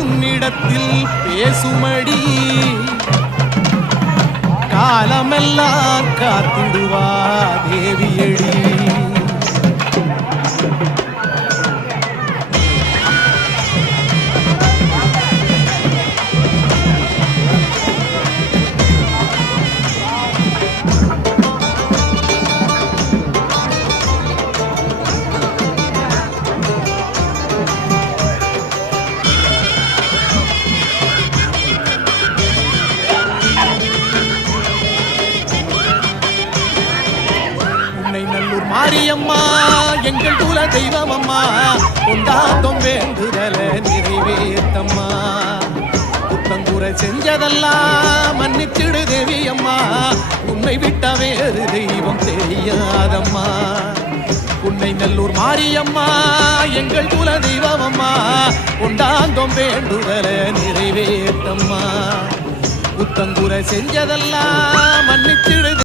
உன்னிடத்தில் பேசுமடி காலமெல்லாம் காத்திடுவா தேவியடி. மாரியம்மா எங்கள் குல தெய்வம் அம்மா கொண்டாந்தோம் வேண்டுதல நிறைவேற்றம்மா. புத்தங்குறை செஞ்சதெல்லாம் மன்னிச்சிடு தேவி அம்மா உன்னை விட்ட வேறு தெய்வம் தெரியாதம்மா. உன்னை நல்லூர் மாரியம்மா எங்கள் குல தெய்வம் அம்மா கொண்டாந்தோம் வேண்டுதல நிறைவேற்றம்மா. புத்தங்குறை செஞ்சதெல்லாம் மன்னிச்சிடு